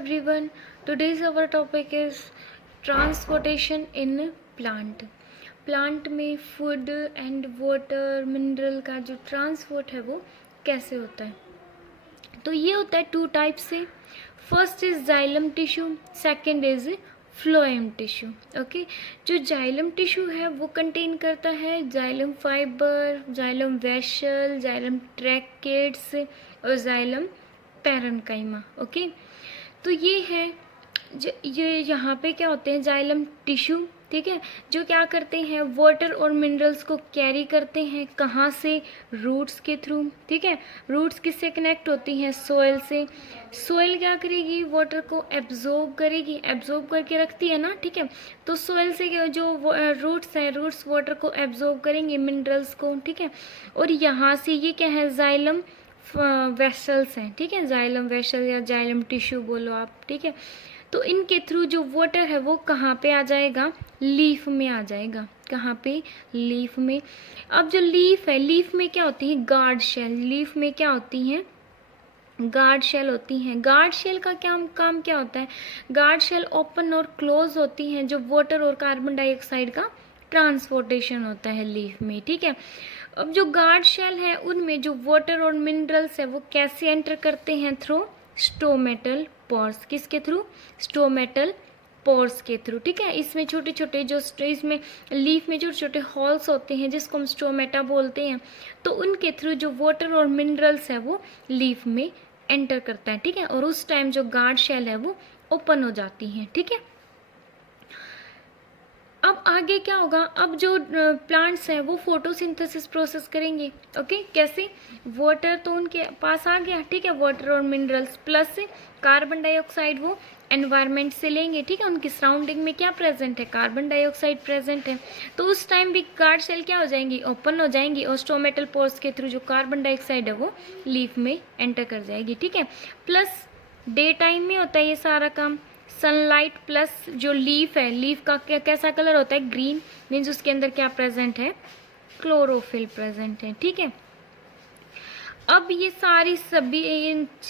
everyone. Today's our topic is transportation in plant. Plant में food and water mineral का जो transport है वो कैसे होता है। तो ये होता है टू टाइप से। First is xylem tissue, second is phloem tissue. Okay, जो जाइलम टिश्यू है वो कंटेन करता है xylem fibre, xylem vessel, xylem tracheids और जाइलम पैरेन्काइमा। ओके, तो ये है ये यहाँ पे क्या होते हैं जाइलम टिश्यू, ठीक है, जो क्या करते हैं वाटर और मिनरल्स को कैरी करते हैं। कहाँ से? रूट्स के थ्रू, ठीक है। रूट्स किससे कनेक्ट होती हैं? सोइल से। सोइल क्या करेगी? वाटर को एब्जॉर्ब करेगी, एब्जॉर्ब करके रखती है ना, ठीक है। तो सोइल से जो रूट्स हैं, रूट्स वाटर को एब्जॉर्ब करेंगे, मिनरल्स को, ठीक है। और यहाँ से ये क्या है? जाइलम वेसल्स हैं, ठीक है। जाइलम वेसल या जाइलम टिश्यू बोलो आप, ठीक है। तो इनके थ्रू जो वाटर है वो कहाँ पे आ जाएगा? लीफ में आ जाएगा। कहाँ पे? लीफ में। अब जो लीफ है, लीफ में क्या होती है? Guard shell. लीफ में क्या होती हैं? गार्ड शेल होती हैं। गार्ड शेल का क्या काम क्या होता है? गार्ड शेल ओपन और क्लोज होती हैं, जो वाटर और कार्बन डाइऑक्साइड का ट्रांसपोर्टेशन होता है लीफ में, ठीक है। अब जो गार्ड शेल है उनमें जो वाटर और मिनरल्स है वो कैसे एंटर करते हैं? Through stomatal pores. किसके थ्रू? स्टोमेटल पोर्स के थ्रू, ठीक है। इसमें छोटे छोटे जो इसमें लीफ में छोटे छोटे हॉल्स होते हैं जिसको हम स्टोमेटा बोलते हैं, तो उनके थ्रू जो वाटर और मिनरल्स है वो लीफ में एंटर करता है, ठीक है। और उस टाइम जो गार्ड शेल है वो ओपन हो जाती है, ठीक है। अब आगे क्या होगा? अब जो प्लांट्स हैं वो फोटोसिंथेसिस प्रोसेस करेंगे। ओके, कैसे? वाटर तो उनके पास आ गया, ठीक है, वाटर और मिनरल्स प्लस कार्बन डाइऑक्साइड वो एनवायरनमेंट से लेंगे, ठीक है। उनकी सराउंडिंग में क्या प्रेजेंट है? कार्बन डाइऑक्साइड प्रेजेंट है। तो उस टाइम भी गार्ड सेल क्या हो जाएंगी? ओपन हो जाएंगी और स्टोमेटल पोर्स के थ्रू जो कार्बन डाइऑक्साइड है वो लीफ में एंटर कर जाएगी, ठीक है। प्लस डे टाइम में होता है ये सारा काम। सनलाइट प्लस जो लीफ है, लीफ का कैसा कलर होता है? ग्रीन। मीन्स उसके अंदर क्या प्रेजेंट है? क्लोरोफिल प्रेजेंट है, ठीक है। अब ये सारी सभी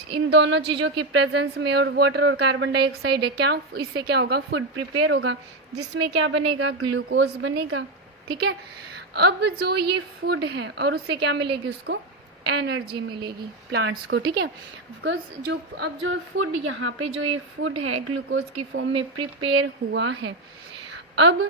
इन दोनों चीज़ों की प्रेजेंस में और वाटर और कार्बन डाइऑक्साइड है, क्या इससे क्या होगा? फूड प्रिपेयर होगा, जिसमें क्या बनेगा? ग्लूकोज बनेगा, ठीक है। अब जो ये फूड है और उससे क्या मिलेगी? उसको एनर्जी मिलेगी प्लांट्स को, ठीक है। बिकॉज जो अब जो फूड यहाँ पे जो ये फूड है ग्लूकोज की फॉर्म में प्रिपेयर हुआ है, अब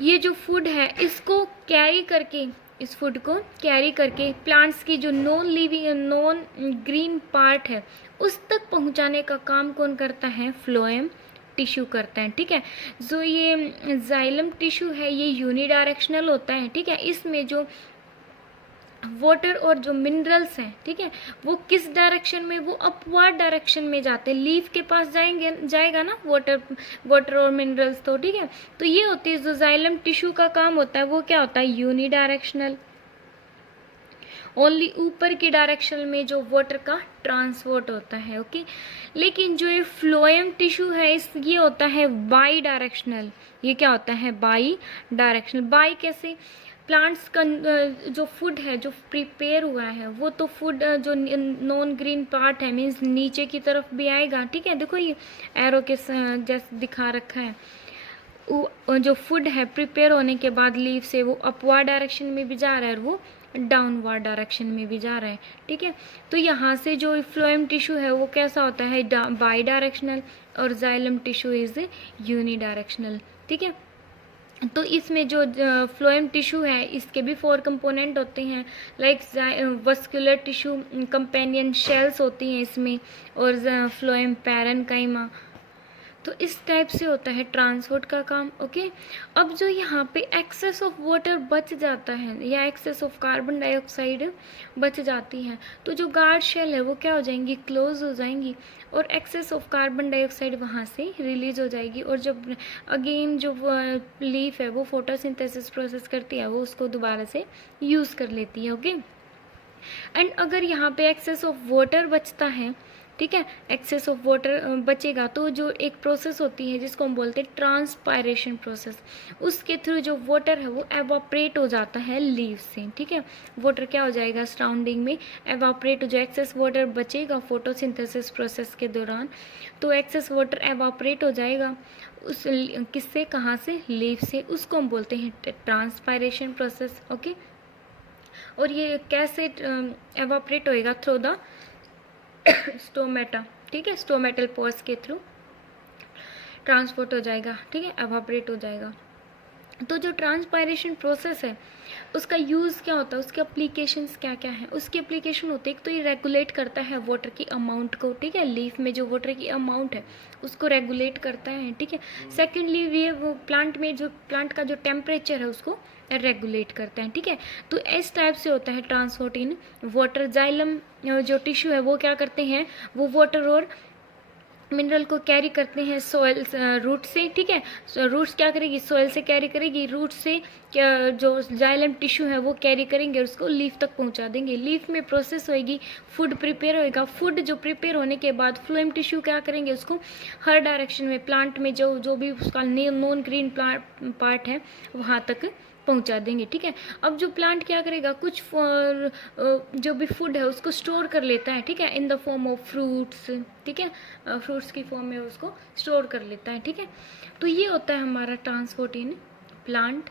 ये जो फूड है इसको कैरी करके, इस फूड को कैरी करके प्लांट्स की जो non living non green part है उस तक पहुँचाने का काम कौन करता है? फ्लोएम टिश्यू करता है, ठीक है। जो ये जाइलम टिश्यू है ये यूनिडायरेक्शनल होता है, ठीक है। इसमें जो वाटर और जो मिनरल्स हैं, ठीक है, वो किस डायरेक्शन में? वो अपवर्ड डायरेक्शन में जाते हैं। लीफ के पास जाएगा ना वाटर और मिनरल्स, तो ठीक है। तो ये होती है जो जाइलम टिश्यू का काम होता है वो क्या होता है? यूनिडायरेक्शनल। ओनली ऊपर की डायरेक्शन में जो वाटर का ट्रांसपोर्ट होता है, ओके। लेकिन जो ये फ्लोएम टिश्यू है ये होता है बाई डायरेक्शनल। ये क्या होता है? By directional. बाई कैसे? प्लांट्स का जो फूड है जो प्रिपेयर हुआ है वो तो फूड जो नॉन ग्रीन पार्ट है मीन्स नीचे की तरफ भी आएगा, ठीक है। देखो ये एरो के जैसे दिखा रखा है। जो फूड है प्रिपेयर होने के बाद लीफ से वो अपवर्ड डायरेक्शन में भी जा रहा है और वो डाउनवर्ड डायरेक्शन में भी जा रहा है, ठीक है। तो यहाँ से जो फ्लोएम टिश्यू है वो कैसा होता है? बाई डायरेक्शनल, और जाइलम टिश्यू इज यूनिडायरेक्शनल, ठीक है। तो इसमें जो फ्लोएम टिश्यू है इसके भी 4 कंपोनेंट होते हैं, like vascular tissue, companion shells होती हैं इसमें, और फ्लोएम पैरेन्काइमा। तो इस टाइप से होता है ट्रांसपोर्ट का काम, ओके। अब जो यहाँ पे एक्सेस ऑफ वाटर बच जाता है या एक्सेस ऑफ कार्बन डाइऑक्साइड बच जाती है, तो जो गार्ड शेल है वो क्या हो जाएंगी? क्लोज हो जाएंगी, और एक्सेस ऑफ कार्बन डाइऑक्साइड वहाँ से रिलीज हो जाएगी। और जब अगेन जो लीफ है वो फोटोसिंथेसिस प्रोसेस करती है वो उसको दोबारा से यूज़ कर लेती है, ओके। एंड अगर यहाँ पे एक्सेस ऑफ वाटर बचता है ठीक है, एक्सेस ऑफ वाटर बचेगा तो जो एक प्रोसेस होती है जिसको हम बोलते हैं ट्रांसपायरेशन प्रोसेस, उसके थ्रू जो वाटर है वो एवापरेट हो जाता है लीव से। ठीक है, वाटर क्या हो जाएगा सराउंडिंग में एवापरेट, जो एक्सेस वाटर बचेगा फोटोसिंथेसिस प्रोसेस के दौरान, तो एक्सेस वाटर एवापरेट हो जाएगा उस किससे, कहाँ से, लीव से, उसको हम बोलते हैं ट्रांसपायरेशन प्रोसेस। ओके, और ये कैसे एवापरेट होएगा, थ्रू द स्टोमेटा। ठीक है, स्टोमेटल पोर्स के थ्रू ट्रांसपोर्ट हो जाएगा। ठीक है, एवापरेट हो जाएगा। तो जो ट्रांसपायरेशन प्रोसेस है उसका यूज़ क्या होता है, उसके एप्लीकेशंस क्या क्या हैं, उसकी एप्लीकेशन होती है, एक तो ये रेगुलेट करता है वाटर की अमाउंट को। ठीक है, लीफ में जो वाटर की अमाउंट है उसको रेगुलेट करता है। ठीक है, सेकेंडली ये वो प्लांट में जो प्लांट का जो टेम्परेचर है उसको रेगुलेट करता है। ठीक है, तो इस टाइप से होता है ट्रांसपोर्ट इन वाटर। जाइलम जो टिश्यू है वो क्या करते हैं, वो वाटर और मिनरल को कैरी करते हैं सोइल रूट से। ठीक है, रूट्स क्या करेगी, सोइल से कैरी करेगी, रूट से क्या जो जाइलम टिश्यू है वो कैरी करेंगे और उसको लीफ तक पहुंचा देंगे। लीफ में प्रोसेस होएगी, फूड प्रिपेयर होएगा। फूड जो प्रिपेयर होने के बाद फ्लोएम टिश्यू क्या करेंगे, उसको हर डायरेक्शन में प्लांट में जो जो भी उसका नॉन ग्रीन पार्ट है वहाँ तक पहुंचा देंगे। ठीक है, अब जो प्लांट क्या करेगा, कुछ जो भी फूड है उसको स्टोर कर लेता है। ठीक है, in the form of fruits. ठीक है, फ्रूट्स की फॉर्म में उसको स्टोर कर लेता है। ठीक है, तो ये होता है हमारा ट्रांसपोर्ट इन प्लांट।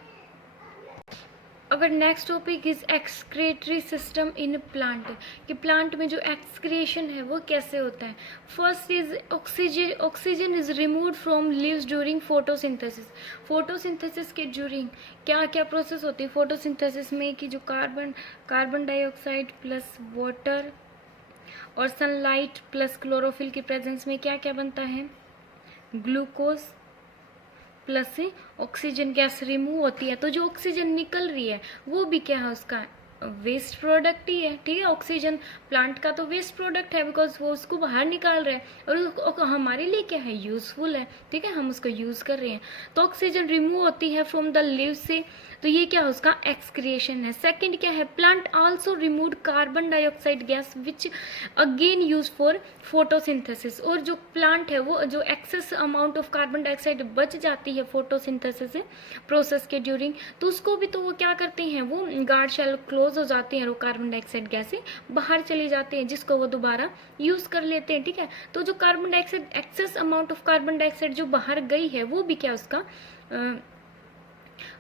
अगर next topic is excretory system in plant, कि प्लांट में जो एक्सक्रिएशन है वो कैसे होता है। First is oxygen, oxygen is removed from leaves during photosynthesis. Photosynthesis के ड्यूरिंग क्या क्या प्रोसेस होती है फोटोसिंथेसिस में, कि जो कार्बन डाइऑक्साइड प्लस वाटर और सनलाइट प्लस क्लोरोफिल की प्रेजेंस में क्या क्या बनता है, ग्लूकोज प्लस से ऑक्सीजन गैस रिमूव होती है। तो जो ऑक्सीजन निकल रही है वो भी क्या है, उसका वेस्ट प्रोडक्ट ही है। ठीक है, ऑक्सीजन प्लांट का तो वेस्ट प्रोडक्ट है, बिकॉज वो उसको बाहर निकाल रहे हैं और हमारे लिए क्या है, यूजफुल है। ठीक है, हम उसको यूज कर रहे हैं। तो ऑक्सीजन रिमूव होती है फ्रॉम द लीव से, तो ये क्या है, उसका एक्सक्रिएशन है। सेकंड क्या है, plant also remove carbon dioxide gas which again use for photosynthesis. और जो प्लांट है वो जो excess amount of carbon dioxide बच जाती है फोटोसिंथेसिस प्रोसेस के ड्यूरिंग, तो उसको भी तो वो क्या करते हैं, वो गार्ड शेल क्लोज हो जाते हैं और वो कार्बन डाइऑक्साइड गैसें बाहर चली जाती हैं, जिसको वो दोबारा यूज कर लेते हैं। ठीक है, तो जो carbon dioxide excess amount of carbon dioxide जो बाहर गई है वो भी क्या उसका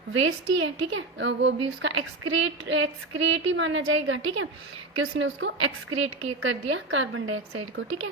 वेस्ट ही है। ठीक है, वो भी उसका एक्सक्रिएट ही माना जाएगा। ठीक है, कि उसने उसको एक्सक्रिएट कर दिया कार्बन डाइऑक्साइड को। ठीक है,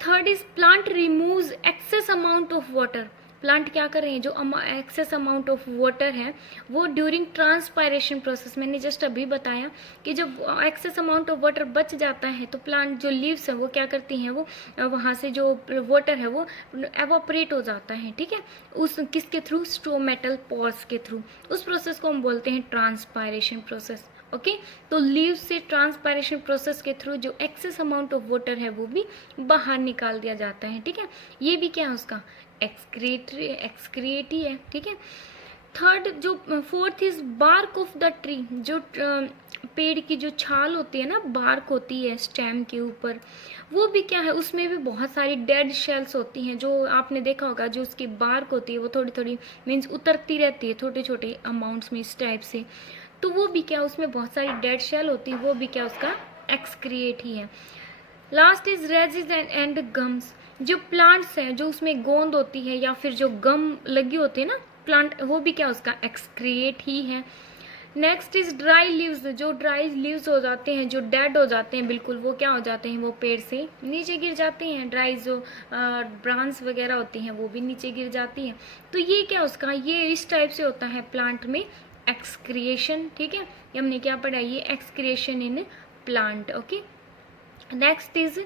third is plant removes excess amount of water. Plant क्या कर रहे हैं, जो एक्सेस अमाउंट ऑफ वाटर है वो ड्यूरिंग ट्रांसपायरेशन प्रोसेस, मैंने जस्ट अभी बताया कि जब एक्सेस अमाउंट ऑफ वाटर बच जाता है तो प्लांट जो लीव्स है वो क्या करती हैं, वो वहाँ से जो वाटर है वो एवापोरेट हो जाता है। ठीक है, उस किसके थ्रू, स्टोमेटल पोर्स के थ्रू। उस प्रोसेस को हम बोलते हैं ट्रांसपायरेशन प्रोसेस। ओके, तो लीव से ट्रांसपायरेशन प्रोसेस के थ्रू जो एक्सेस अमाउंट ऑफ वाटर है वो भी बाहर निकाल दिया जाता है। ठीक है, ये भी क्या है, उसका एक्सक्रिएट ही है। ठीक है, थर्ड जो fourth is bark of the tree, जो पेड़ की जो छाल होती है ना, बार्क होती है स्टेम के ऊपर, वो भी क्या है, उसमें भी बहुत सारी डेड शेल्स होती हैं। जो आपने देखा होगा, जो उसकी बार्क होती है वो थोड़ी थोड़ी मीन्स उतरती रहती है छोटे छोटे अमाउंट्स में इस टाइप से, तो वो भी क्या, उसमें बहुत सारी डेड शेल होती है, वो भी क्या उसका एक्सक्रिएट ही है। लास्ट इज रेजिस एंड गम्स, जो प्लांट्स हैं जो उसमें गोंद होती है या फिर जो गम लगी होती है ना प्लांट, वो भी क्या उसका एक्सक्रिएट ही है। नेक्स्ट इज ड्राई लीव्स, जो ड्राई लीव्स हो जाते हैं, जो डेड हो जाते हैं बिल्कुल, वो क्या हो जाते हैं, वो पेड़ से नीचे गिर जाते हैं। ड्राई जो ब्रांच वगैरह होती हैं वो भी नीचे गिर जाती हैं। तो ये क्या उसका, ये इस टाइप से होता है प्लांट में एक्सक्रिएशन। ठीक है, ये हमने क्या पढ़ा, ये excretion in plant. Okay, next is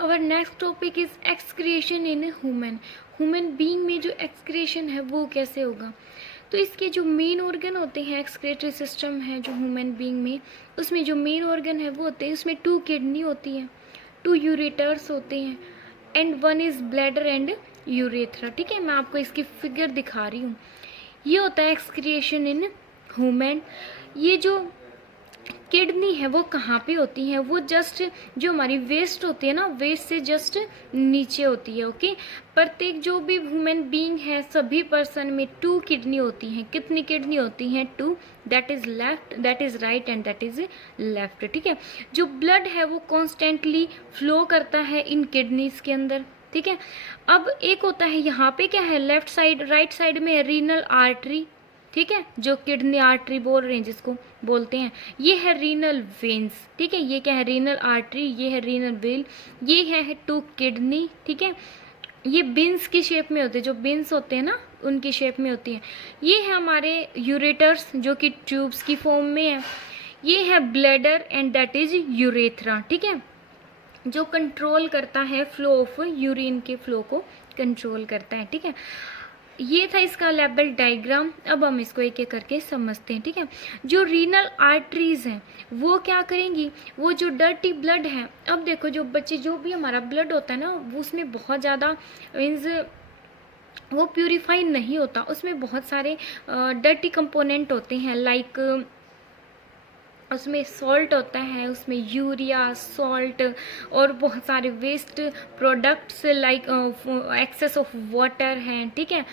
our next topic is excretion in human being में जो एक्सक्रिएशन है वो कैसे होगा। तो इसके जो मेन ऑर्गन होते हैं, एक्सक्रेटरी सिस्टम है जो ह्यूमन बीइंग में, उसमें जो मेन ऑर्गन है वो होते हैं, उसमें 2 किडनी होती हैं, 2 यूरेटर्स होते हैं and 1 is bladder and urethra. ठीक है, मैं आपको इसकी फिगर दिखा रही हूँ। ये होता है एक्सक्रिएशन इन ह्यूमन। ये जो किडनी है वो कहाँ पे होती है, वो जस्ट जो हमारी वेस्ट होती है ना, वेस्ट से जस्ट नीचे होती है। ओके, प्रत्येक जो भी ह्यूमन बीइंग है, सभी पर्सन में 2 किडनी होती हैं। कितनी किडनी होती हैं? 2। That is left, that is right and that is left. ठीक है, जो ब्लड है वो कॉन्स्टेंटली फ्लो करता है इन किडनीज के अंदर। ठीक है, अब एक होता है यहाँ पे क्या है, लेफ्ट साइड, राइट साइड में रीनल आर्टरी। ठीक है, जो किडनी आर्टरी बोल रहे हैं जिसको बोलते हैं, ये है रीनल वेन्स। ठीक है, ये क्या है? रीनल आर्टरी, ये है रीनल वेल, ये है 2 किडनी। ठीक है, ये बिन्स की शेप में होते हैं, जो बिन्स होते हैं ना उनकी शेप में होती है। ये है हमारे यूरेटर्स जो कि ट्यूब्स की फॉर्म में है। ये है bladder and that is urethra. ठीक है, जो कंट्रोल करता है फ्लो ऑफ यूरिन के फ्लो को कंट्रोल करता है। ठीक है, ये था इसका लेवल डायग्राम। अब हम इसको एक एक करके समझते हैं। ठीक है, जो रीनल आर्टरीज हैं वो क्या करेंगी, वो जो डर्टी ब्लड है, अब देखो जो बच्चे, जो भी हमारा ब्लड होता है ना, वो उसमें बहुत ज़्यादा मीन्स वो प्यूरिफाई नहीं होता, उसमें बहुत सारे डर्टी कंपोनेंट होते हैं। लाइक उसमें सॉल्ट होता है, उसमें यूरिया, सॉल्ट और बहुत सारे waste products like excess of water हैं। ठीक है,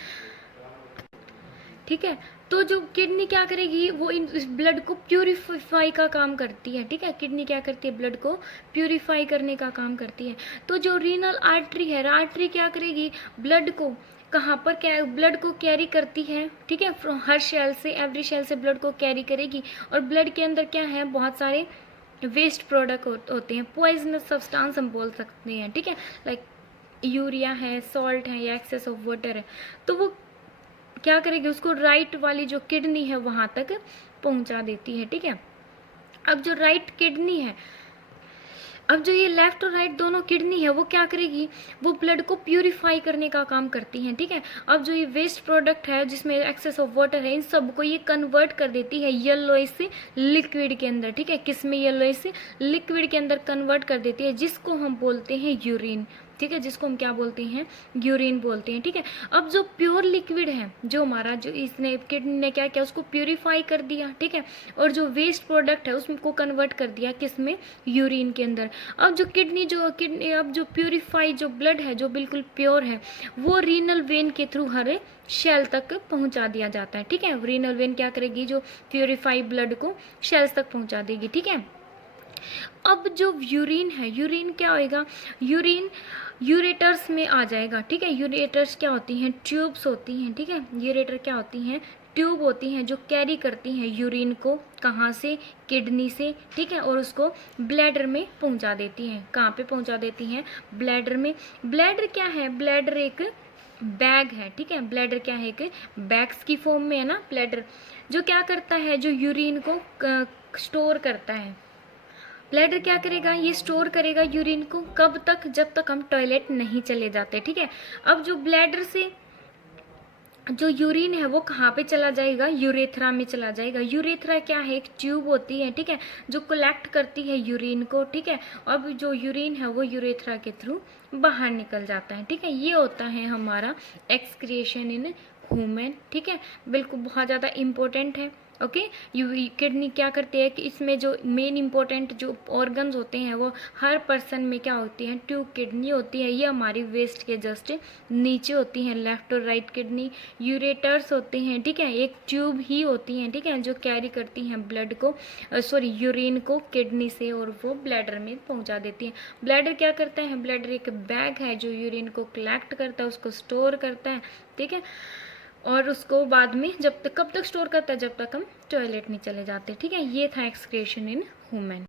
ठीक है, तो जो किडनी क्या करेगी, वो इस ब्लड को प्यूरिफाई का काम करती है। ठीक है, किडनी क्या करती है, ब्लड को प्यूरिफाई करने का काम करती है। तो जो रीनल आर्टरी है, आर्टरी क्या करेगी, ब्लड को कहाँ पर, क्या ब्लड को कैरी करती है। ठीक है, हर सेल से, एवरी सेल से ब्लड को कैरी करेगी। और ब्लड के अंदर क्या है, बहुत सारे वेस्ट प्रोडक्ट होते हैं, पॉइजनस सब्सटेंस हम बोल सकते हैं। ठीक है, लाइक यूरिया है, सॉल्ट है या एक्सेस ऑफ वाटर है, तो वो क्या करेगी, उसको राइट वाली जो किडनी है वहां तक पहुंचा देती है। ठीक है, अब जो राइट किडनी है, अब जो ये लेफ्ट और राइट दोनों किडनी है वो क्या करेगी, वो ब्लड को प्यूरिफाई करने का काम करती हैं। ठीक है, अब जो ये वेस्ट प्रोडक्ट है जिसमें एक्सेस ऑफ वाटर है, इन सबको ये कन्वर्ट कर देती है येलोइश लिक्विड के अंदर। ठीक है, किस में, येलोइश लिक्विड के अंदर कन्वर्ट कर देती है, जिसको हम बोलते हैं यूरिन। ठीक है, जिसको हम क्या बोलते हैं, यूरिन बोलते हैं। ठीक है, अब जो प्योर लिक्विड है, जो हमारा जो इसने किडनी ने क्या किया, उसको प्यूरिफाई कर दिया। ठीक है, और जो वेस्ट प्रोडक्ट है उसको कन्वर्ट कर दिया किस में, यूरिन के अंदर। अब जो किडनी अब जो प्यूरिफाई जो ब्लड है, जो बिल्कुल प्योर है, वो रीनल वेन के थ्रू हर शेल तक पहुंचा दिया जाता है। ठीक है, रीनल वेन क्या करेगी, जो प्यूरिफाई ब्लड को शेल्स तक पहुंचा देगी। ठीक है, अब जो यूरिन है, यूरिन क्या होएगा, यूरिन यूरेटर्स में आ जाएगा। ठीक है, यूरेटर्स क्या होती हैं, ट्यूब्स होती हैं। ठीक है, यूरेटर क्या होती हैं, ट्यूब होती हैं जो कैरी करती हैं यूरिन को, कहाँ से, किडनी से। ठीक है, और उसको ब्लैडर में पहुंचा देती हैं। कहाँ पे पहुंचा देती हैं, ब्लैडर में। ब्लैडर क्या है, ब्लैडर एक बैग है। ठीक है, ब्लैडर क्या है, एक बैग्स की फॉर्म में है ना ब्लैडर, जो क्या करता है, जो यूरिन को स्टोर करता है। ब्लैडर क्या करेगा, ये स्टोर करेगा यूरिन को, कब तक, जब तक हम टॉयलेट नहीं चले जाते। ठीक है, अब जो ब्लैडर से जो यूरिन है वो कहाँ पे चला जाएगा, यूरेथ्रा में चला जाएगा। यूरेथ्रा क्या है, एक ट्यूब होती है। ठीक है, जो कलेक्ट करती है यूरिन को। ठीक है, अब जो यूरिन है वो यूरेथ्रा के थ्रू बाहर निकल जाता है। ठीक है, ये होता है हमारा एक्सक्रिएशन इन ह्यूमन। ठीक है, बिल्कुल बहुत ज़्यादा इम्पोर्टेंट है। ओके, किडनी क्या करती है कि इसमें जो मेन इंपॉर्टेंट जो ऑर्गन्स होते हैं वो हर पर्सन में क्या होती हैं, 2 किडनी होती है। ये हमारी वेस्ट के जस्ट नीचे होती हैं, लेफ्ट और राइट किडनी। यूरेटर्स होते हैं। ठीक है, एक ट्यूब ही होती हैं। ठीक है, जो कैरी करती हैं ब्लड को, यूरिन को किडनी से, और वो ब्लैडर में पहुंचा देती हैं। ब्लैडर क्या करता है, ब्लैडर एक बैग है जो यूरिन को कलेक्ट करता है, उसको स्टोर करता है। ठीक है, और उसको बाद में जब तक, कब तक स्टोर करता है, जब तक हम टॉयलेट नहीं चले जाते। ठीक है, ये था एक्सक्रीशन इन ह्यूमन।